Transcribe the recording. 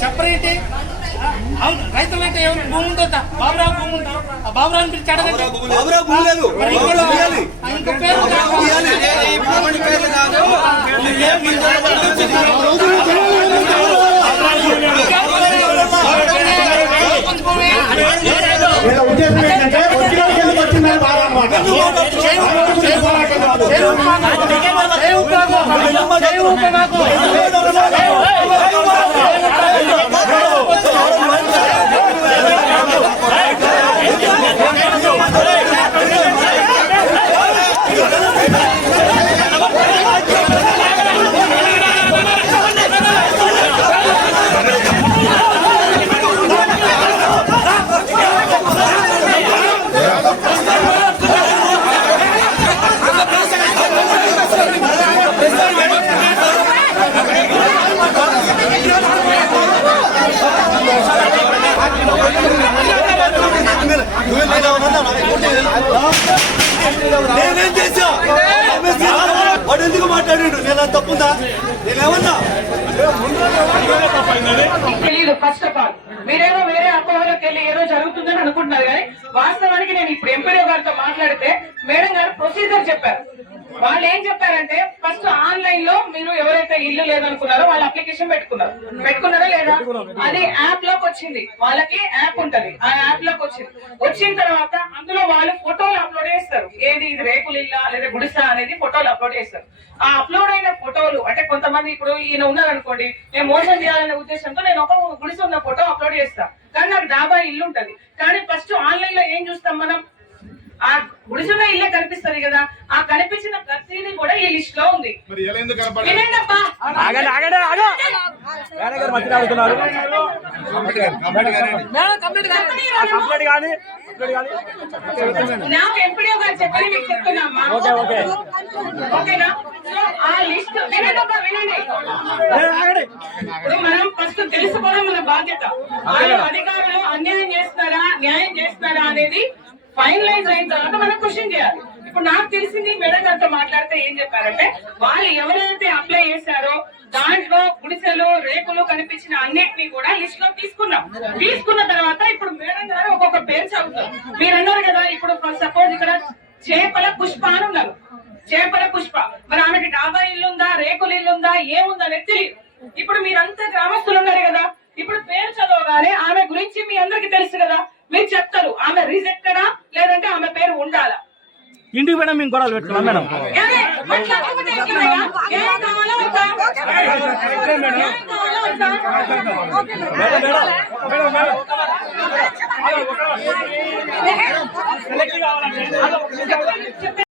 చెప్పరేంటి రైతులంటే భూమి ఉంటుందా బాబురావు భూమి ఉందా బాబురావు పిలిచి అడగండి ఇంకో పేరు ఉద్దేశం ఏంటంటే వచ్చిందని బాధ అనమాట. నేనేం చేశా వాడు ఎందుకు మాట్లాడాడు? నేను తప్పుందా? నేనేమన్నా తెలియదు. ఫస్ట్ ఆఫ్ ఆల్ మీరేమో వేరే అపోహలోకి వెళ్ళి ఏదో జరుగుతుందని అనుకుంటున్నారు, కానీ వాస్తవానికి నేను ఇప్పుడు ఎంపీడీ గారితో మాట్లాడితే మేడం గారు ప్రొసీజర్ చెప్పారు. వాళ్ళు ఏం చెప్పారంటే ఫస్ట్ ఆన్లైన్ లో మీరు ఎవరైతే ఇల్లు లేదనుకున్నారో వాళ్ళ అప్లికేషన్ పెట్టుకున్నారా లేదా, అది యాప్ లోకి వచ్చింది. వాళ్ళకి యాప్ ఉంటది, ఆ యాప్ లోకి వచ్చిన తర్వాత అందులో వాళ్ళు ఫోటోలు అప్లోడ్ చేస్తారు. ఏది ఇది రేకులు ఇల్లా లేదా గుడిసా అనేది ఫోటోలు అప్లోడ్ చేస్తారు. ఆ అప్లోడ్ అయిన ఫోటోలు అంటే కొంతమంది ఇప్పుడు ఈయన ఉన్నారనుకోండి, నేను మోసం చేయాలనే ఉద్దేశంతో నేను ఒక గుడిసె ఉన్న ఫోటో అప్లోడ్ చేస్తా, కానీ నాకు డాబా ఇల్లు ఉంటది. కానీ ఫస్ట్ ఆన్లైన్ లో ఏం చూస్తాం మనం, ఆ గుడిసెలో ఇల్లే కనిపిస్తది కదా, ఆ కనిపించిన ప్రతిదీ కూడా ఈ లిస్ట్ లో ఉంది. వినండప్పా. నాకు ఎంపీడీఓ గారు చెప్పని మీకు చెప్తున్నామ్మా, ఓకేనా? సో ఆ లిస్ట్ వినండప్పా, వినండి. ఇప్పుడు మనం ఫస్ట్ తెలుసుకోవడం మన బాధ్యత. వాళ్ళు అధికారులు అన్యాయం చేస్తున్నారా న్యాయం చేస్తున్నారా అనేది ఫైనలైజ్ అయిన తర్వాత మనం క్వశ్చన్ చేయాలి. ఇప్పుడు నాకు తెలిసింది మేడం గారితో మాట్లాడితే ఏం చెప్పారంటే, వాళ్ళు ఎవరైతే అప్లై చేశారో దాంట్లో గుడిసెలు రేకులు కనిపించిన అన్నిటినీ కూడా లిస్ట్ లో తీసుకున్న తర్వాత ఇప్పుడు మేడం గారు ఒక్కొక్క పేరు చదువుతారు. మీరు అన్నారు కదా, ఇప్పుడు సపోజ్ ఇక్కడ చేపల పుష్ప అని ఉన్నారు, చేపల పుష్ప. మరి ఆమెకి డాబా ఇల్లు ఉందా, రేకుల ఇల్లు ఉందా, ఏముందా అనేది తెలియదు. ఇప్పుడు మీరంతా గ్రామస్తులు ఉన్నారు కదా, ఇప్పుడు పేరు చదవగానే ఆమె గురించి మీ అందరికి తెలుసు కదా, మీరు చెప్తారు ఆమె రిజెక్టడా లేదంటే ఆమె పేరు ఉండాలా. ఇంటికి పోయినా మేము గొడవలు పెట్టుకున్నాం మేడం.